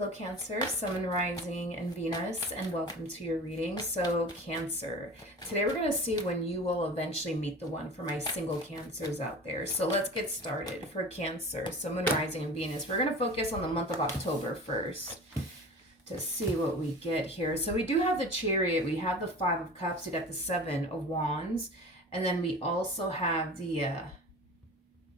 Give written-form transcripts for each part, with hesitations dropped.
Hello, Cancer, Sun, Rising, and Venus, and welcome to your reading. So, Cancer, today we're going to see when you will eventually meet the one for my single Cancers out there. So, let's get started. For Cancer, Sun, Rising, and Venus, we're going to focus on the month of October first to see what we get here. So, we do have the Chariot, we have the Five of Cups, we got the Seven of Wands, and then we also have the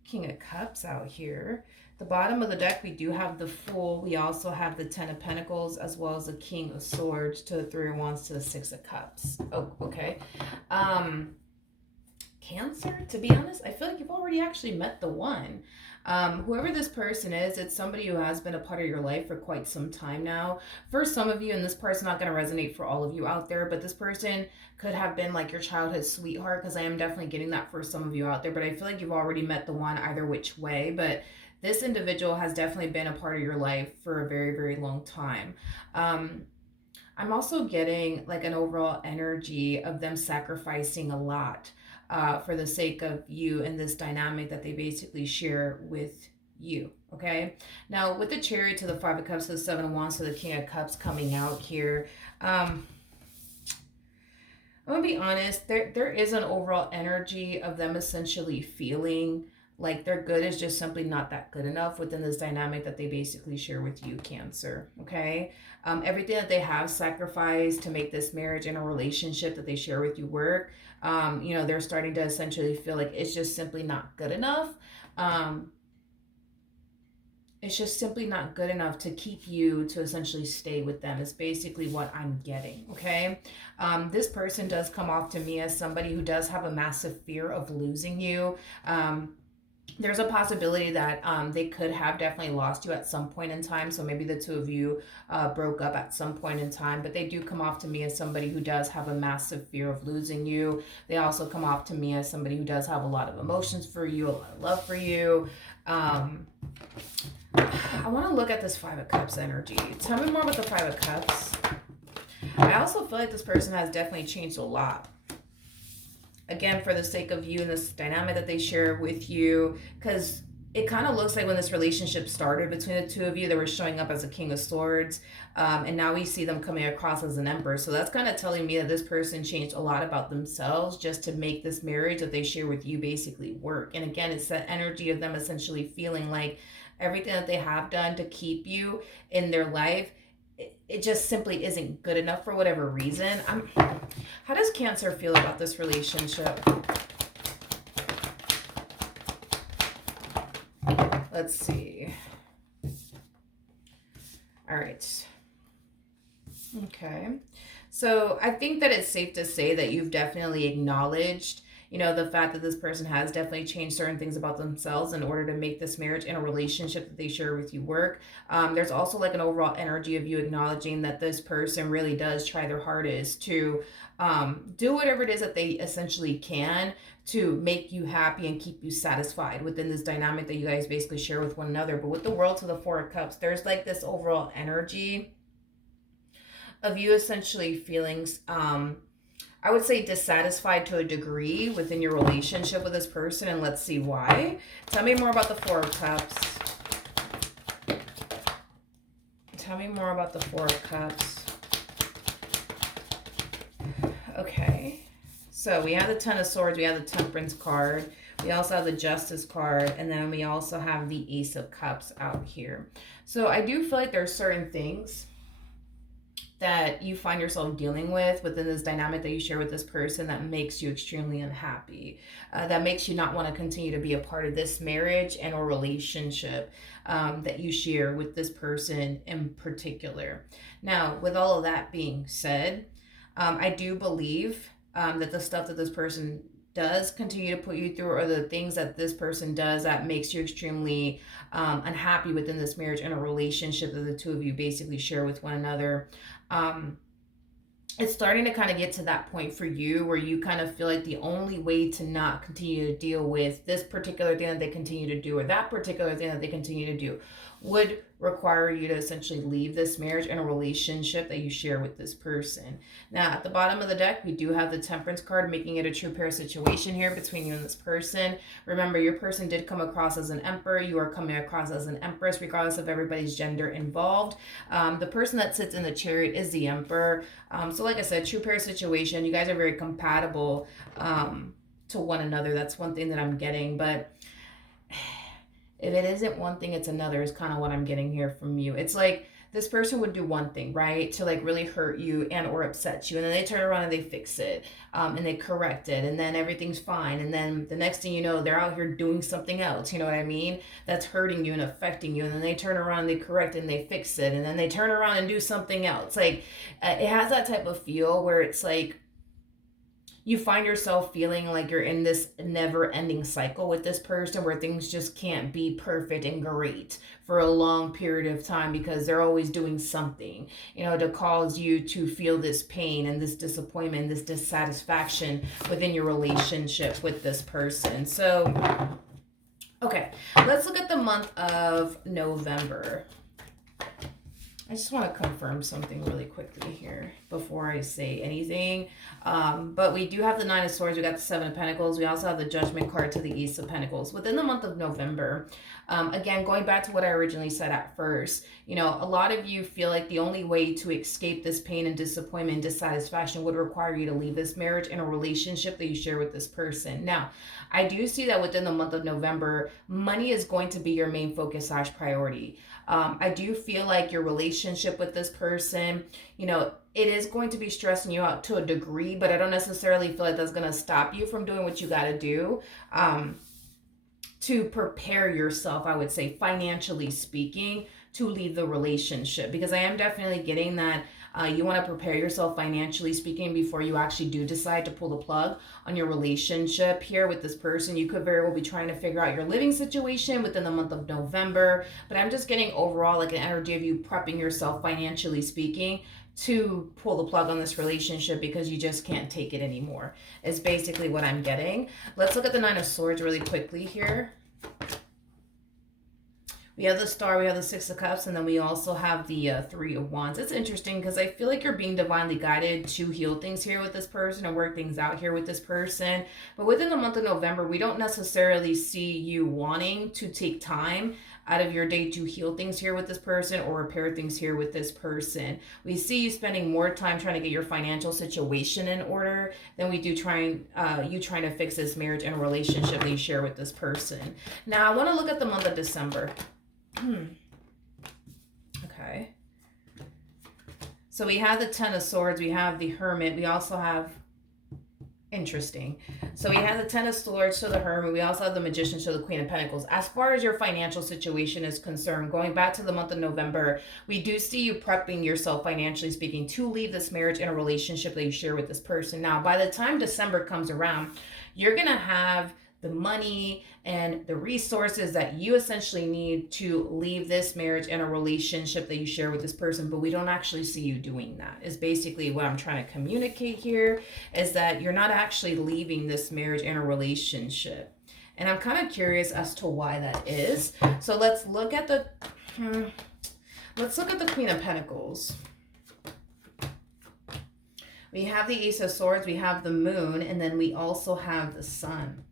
King of Cups out here. The bottom of the deck, we do have the Fool. We also have the Ten of Pentacles, as well as the King of Swords to the Three of Wands to the Six of Cups. Oh, okay. Cancer, to be honest, I feel like you've already actually met the one. Whoever this person is, it's somebody who has been a part of your life for quite some time now. For some of you, and this part's not going to resonate for all of you out there, but this person could have been like your childhood sweetheart, because I am definitely getting that for some of you out there, but I feel like you've already met the one either which way. But this individual has definitely been a part of your life for a very, very long time. I'm also getting like an overall energy of them sacrificing a lot for the sake of you and this dynamic that they basically share with you. Okay, now with the Chariot to the Five of Cups to the Seven of Wands to the King of Cups coming out here, I'm gonna be honest, there is an overall energy of them essentially feeling like their good is just simply not that good enough within this dynamic that they basically share with you, Cancer. Okay, everything that they have sacrificed to make this marriage and a relationship that they share with you work, they're starting to essentially feel like it's just simply not good enough. It's just simply not good enough to keep you to essentially stay with them is basically what I'm getting, okay? This person does come off to me as somebody who does have a massive fear of losing you. There's a possibility that they could have definitely lost you at some point in time. So maybe the two of you broke up at some point in time, but they do come off to me as somebody who does have a massive fear of losing you. They also come off to me as somebody who does have a lot of emotions for you, a lot of love for you. I want to look at this Five of Cups energy. Tell me more about the Five of Cups. I also feel like this person has definitely changed a lot. Again, for the sake of you and this dynamic that they share with you, because it kind of looks like when this relationship started between the two of you, they were showing up as a King of Swords, and now we see them coming across as an Emperor. So that's kind of telling me that this person changed a lot about themselves just to make this marriage that they share with you basically work. And again, it's that energy of them essentially feeling like everything that they have done to keep you in their life, it just simply isn't good enough for whatever reason. How does Cancer feel about this relationship? Let's see. All right. Okay. So I think that it's safe to say that you've definitely acknowledged, the fact that this person has definitely changed certain things about themselves in order to make this marriage and a relationship that they share with you work. There's also like an overall energy of you acknowledging that this person really does try their hardest to do whatever it is that they essentially can to make you happy and keep you satisfied within this dynamic that you guys basically share with one another. But with the World to the Four of Cups, there's like this overall energy of you essentially feeling I would say dissatisfied to a degree within your relationship with this person, and let's see why. Tell me more about the Four of Cups. Tell me more about the Four of Cups. Okay. So we have the Ten of Swords, we have the Temperance card, we also have the Justice card, and then we also have the Ace of Cups out here. So I do feel like there's certain things that you find yourself dealing with within this dynamic that you share with this person that makes you extremely unhappy, that makes you not want to continue to be a part of this marriage and or relationship that you share with this person in particular. Now, with all of that being said, I do believe that the stuff that this person does continue to put you through, or the things that this person does that makes you extremely unhappy within this marriage and a relationship that the two of you basically share with one another, it's starting to kind of get to that point for you where you kind of feel like the only way to not continue to deal with this particular thing that they continue to do, or that particular thing that they continue to do, would require you to essentially leave this marriage and a relationship that you share with this person. Now, at the bottom of the deck, we do have the Temperance card, making it a true pair situation here between you and this person. Remember, your person did come across as an Emperor. You are coming across as an Empress, regardless of everybody's gender involved. The person that sits in the Chariot is the Emperor. So like I said, true pair situation. You guys are very compatible to one another. That's one thing that I'm getting. But if it isn't one thing, it's another, is kind of what I'm getting here from you. It's like this person would do one thing, right, to like really hurt you and or upset you, and then they turn around and they fix it, and they correct it, and then everything's fine, and then the next thing you know, they're out here doing something else, you know what I mean, that's hurting you and affecting you, and then they turn around and they correct it and they fix it, and then they turn around and do something else. Like, it has that type of feel where it's like you find yourself feeling like you're in this never-ending cycle with this person where things just can't be perfect and great for a long period of time, because they're always doing something, you know, to cause you to feel this pain and this disappointment, this dissatisfaction within your relationship with this person. So, okay, let's look at the month of November. I just want to confirm something really quickly here before I say anything. But we do have the Nine of Swords. We got the Seven of Pentacles. We also have the Judgment card to the Ace of Pentacles. Within the month of November, again, going back to what I originally said at first, you know, a lot of you feel like the only way to escape this pain and disappointment and dissatisfaction would require you to leave this marriage and a relationship that you share with this person. Now, I do see that within the month of November, money is going to be your main focus / priority. I do feel like your relationship with this person, you know, it is going to be stressing you out to a degree, but I don't necessarily feel like that's going to stop you from doing what you got to do to prepare yourself, I would say, financially speaking, to leave the relationship, because I am definitely getting that you want to prepare yourself financially speaking before you actually do decide to pull the plug on your relationship here with this person. You could very well be trying to figure out your living situation within the month of November, but I'm just getting overall like an energy of you prepping yourself financially speaking to pull the plug on this relationship because you just can't take it anymore, is basically what I'm getting. Let's look at the Nine of Swords really quickly here. We have the Star, we have the Six of Cups, and then we also have the Three of Wands. It's interesting because I feel like you're being divinely guided to heal things here with this person and work things out here with this person. But within the month of November, we don't necessarily see you wanting to take time out of your day to heal things here with this person or repair things here with this person. We see you spending more time trying to get your financial situation in order than we do you trying to fix this marriage and relationship that you share with this person. Now, I want to look at the month of December. Okay. So we have the Ten of Swords, we have the Hermit, we also have, interesting. So we have the Ten of Swords to the Hermit, we also have the Magician to the Queen of Pentacles. As far as your financial situation is concerned, going back to the month of November, we do see you prepping yourself financially speaking to leave this marriage and a relationship that you share with this person. Now, by the time December comes around, you're going to have the money and the resources that you essentially need to leave this marriage and a relationship that you share with this person, but we don't actually see you doing that, is basically what I'm trying to communicate here, is that you're not actually leaving this marriage and a relationship. And I'm kind of curious as to why that is. So let's look at the Queen of Pentacles. We have the Ace of Swords, we have the Moon, and then we also have the Sun.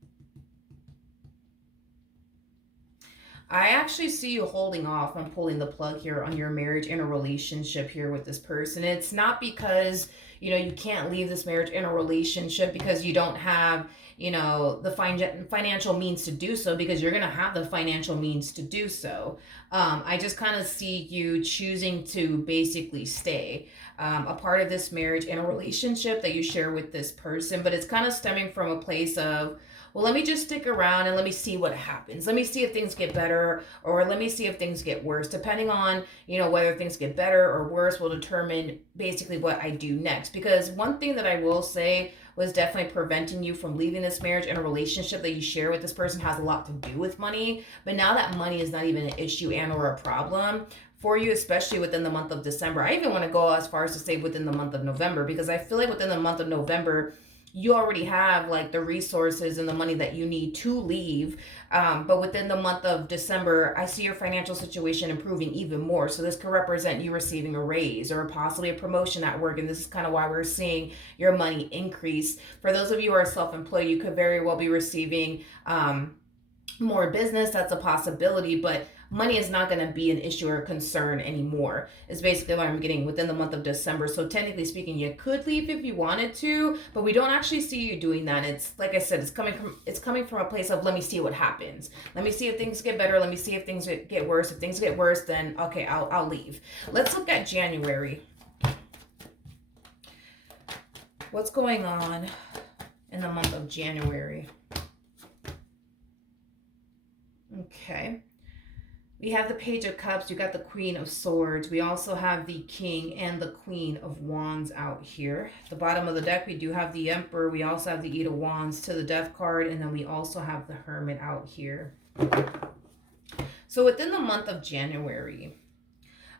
I actually see you holding off on pulling the plug here on your marriage and a relationship here with this person. It's not because, you know, you can't leave this marriage and a relationship because you don't have, you know, the financial means to do so, because you're going to have the financial means to do so. I just kind of see you choosing to basically stay a part of this marriage and a relationship that you share with this person, but it's kind of stemming from a place of, well, let me just stick around and let me see what happens. Let me see if things get better, or let me see if things get worse. Depending on, you know, whether things get better or worse will determine basically what I do next. Because one thing that I will say was definitely preventing you from leaving this marriage and a relationship that you share with this person has a lot to do with money. But now that money is not even an issue and or a problem for you, especially within the month of December. I even want to go as far as to say within the month of November, because I feel like within the month of November, you already have like the resources and the money that you need to leave. But within the month of December, I see your financial situation improving even more. So this could represent you receiving a raise or possibly a promotion at work. And this is kind of why we're seeing your money increase. For those of you who are self-employed, you could very well be receiving more business. That's a possibility, but money is not going to be an issue or a concern anymore, is basically what I'm getting within the month of December. So technically speaking, you could leave if you wanted to, but we don't actually see you doing that. It's like I said, it's coming from a place of, let me see what happens, let me see if things get better, let me see if things get worse. If things get worse, then okay, I'll leave. Let's look at January. What's going on in the month of January? Okay. We have the Page of Cups. You got the Queen of Swords. We also have the King and the Queen of Wands out here. At the bottom of the deck, we do have the Emperor. We also have the Eight of Wands to the Death card. And then we also have the Hermit out here. So within the month of January,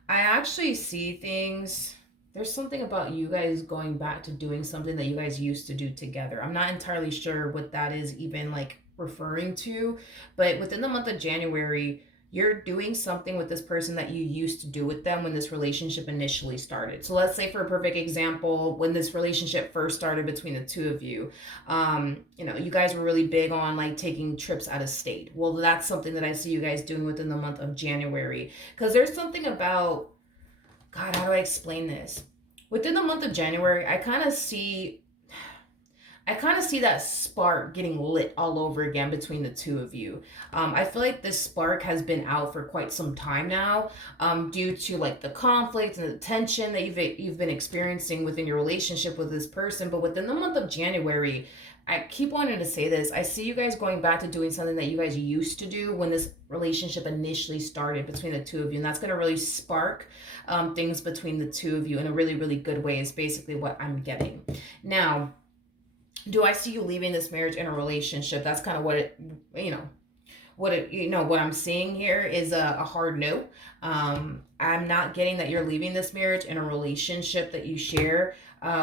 I actually see things. There's something about you guys going back to doing something that you guys used to do together. I'm not entirely sure what that is even like referring to, but within the month of January, you're doing something with this person that you used to do with them when this relationship initially started. So let's say, for a perfect example, when this relationship first started between the two of you, you guys were really big on like taking trips out of state. Well, that's something that I see you guys doing within the month of January, because there's something about, God, how do I explain this? Within the month of January, I kind of see that spark getting lit all over again between the two of you. I feel like this spark has been out for quite some time now, due to like the conflict and the tension that you've been experiencing within your relationship with this person. But within the month of January, I keep wanting to say this, I see you guys going back to doing something that you guys used to do when this relationship initially started between the two of you. And that's going to really spark things between the two of you in a really, really good way, is basically what I'm getting. Now, do I see you leaving this marriage in a relationship? That's kind of what I'm seeing here is a hard no. I'm not getting that you're leaving this marriage in a relationship that you share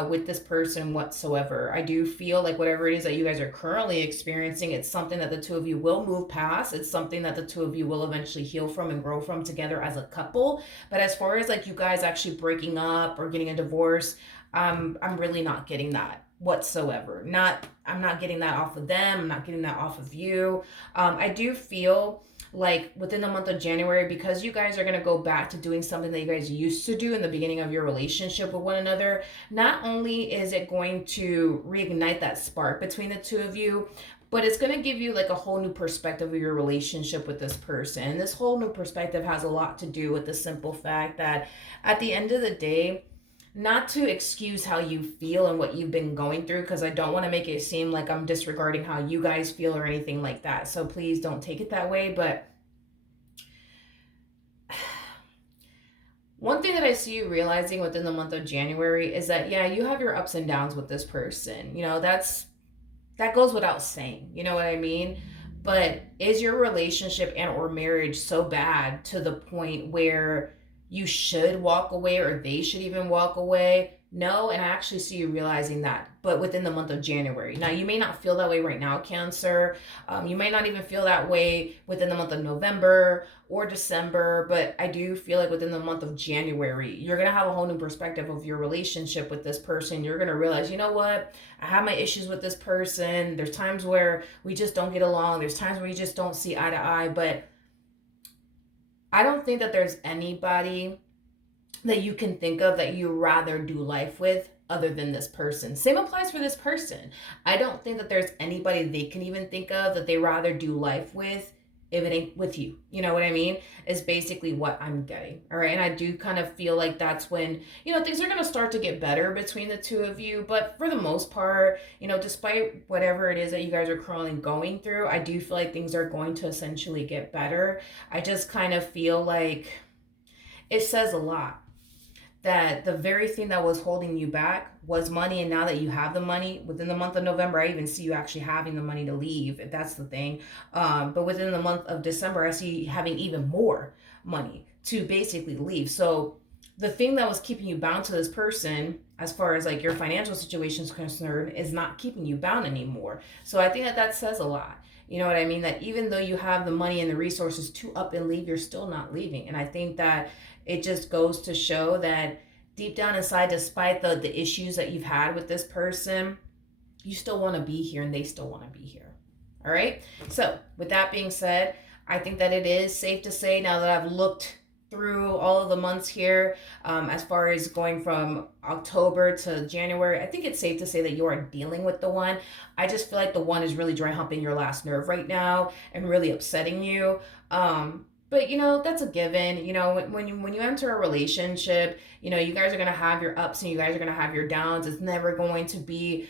with this person whatsoever. I do feel like whatever it is that you guys are currently experiencing, it's something that the two of you will move past. It's something that the two of you will eventually heal from and grow from together as a couple. But as far as like you guys actually breaking up or getting a divorce, I'm really not getting that whatsoever. I'm not getting that off of them. I'm not getting that off of you. I do feel like within the month of January, because you guys are going to go back to doing something that you guys used to do in the beginning of your relationship with one another, not only is it going to reignite that spark between the two of you, but it's going to give you like a whole new perspective of your relationship with this person. And this whole new perspective has a lot to do with the simple fact that at the end of the day, not to excuse how you feel and what you've been going through, because I don't want to make it seem like I'm disregarding how you guys feel or anything like that. So please don't take it that way. But one thing that I see you realizing within the month of January is that, yeah, you have your ups and downs with this person. That goes without saying. You know what I mean? But is your relationship and or marriage so bad to the point where you should walk away or they should even walk away? No, and I actually see you realizing that, but within the month of January. Now, you may not feel that way right now, Cancer. You may not even feel that way within the month of November or December, but I do feel like within the month of January, you're going to have a whole new perspective of your relationship with this person. You're going to realize, you know what? I have my issues with this person. There's times where we just don't get along. There's times where we just don't see eye to eye, but I don't think that there's anybody that you can think of that you rather do life with other than this person. Same applies for this person. I don't think that there's anybody they can even think of that they rather do life with if it ain't with you. You know what I mean? Is basically what I'm getting. All right. And I do kind of feel like that's when, things are going to start to get better between the two of you. But for the most part, despite whatever it is that you guys are currently going through, I do feel like things are going to essentially get better. I just kind of feel like it says a lot that the very thing that was holding you back was money. And now that you have the money within the month of November, I even see you actually having the money to leave, if that's the thing. But within the month of December, I see you having even more money to basically leave. So the thing that was keeping you bound to this person, as far as like your financial situation is concerned, is not keeping you bound anymore. So I think that that says a lot. You know what I mean? That even though you have the money and the resources to up and leave, you're still not leaving. And I think that it just goes to show that deep down inside, despite the issues that you've had with this person, you still want to be here and they still want to be here. All right. So, with that being said, I think that it is safe to say, now that I've looked through all of the months here, as far as going from October to January, I think it's safe to say that you are dealing with the one. I just feel like the one is really dry humping your last nerve right now and really upsetting you. But that's a given. When you enter a relationship, you guys are gonna have your ups and you guys are gonna have your downs. It's never going to be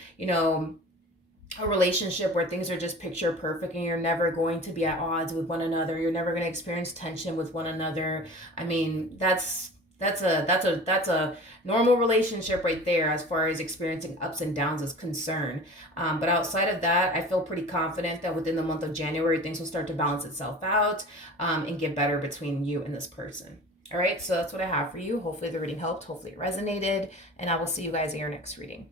a relationship where things are just picture perfect and you're never going to be at odds with one another. You're never going to experience tension with one another. I mean, that's a normal relationship right there as far as experiencing ups and downs is concerned. But outside of that, I feel pretty confident that within the month of January, things will start to balance itself out, and get better between you and this person. All right, so that's what I have for you. Hopefully the reading helped. Hopefully it resonated, and I will see you guys in your next reading.